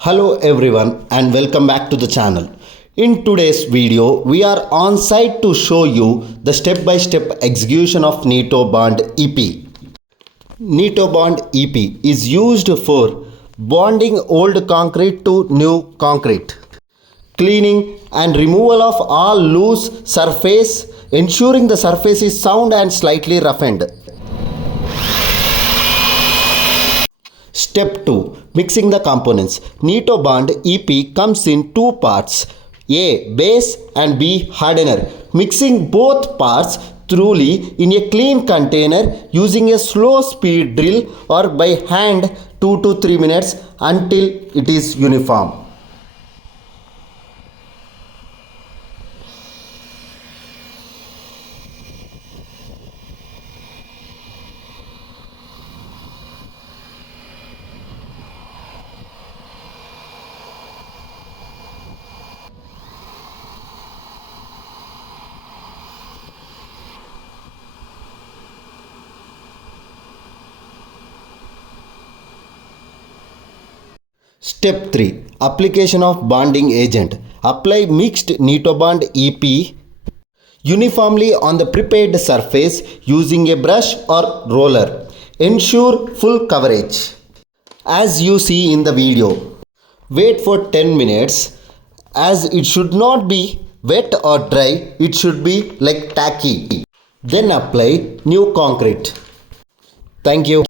Hello everyone and welcome back to the channel. In today's video, we are on site to show you the step-by-step execution of Nitobond EP. Nitobond EP is used for bonding old concrete to new concrete, cleaning and removal of all loose surface, ensuring the surface is sound and slightly roughened. Step 2. Mixing the components. Nitobond EP comes in two parts, A. Base and B. Hardener. Mixing both parts thoroughly in a clean container using a slow speed drill or by hand 2 to 3 minutes until it is uniform. Step 3. Application of bonding agent. Apply mixed Nitobond EP uniformly on the prepared surface using a brush or roller. Ensure full coverage. As you see in the video, wait for 10 minutes as it should not be wet or dry, it should be like tacky. Then apply new concrete. Thank you.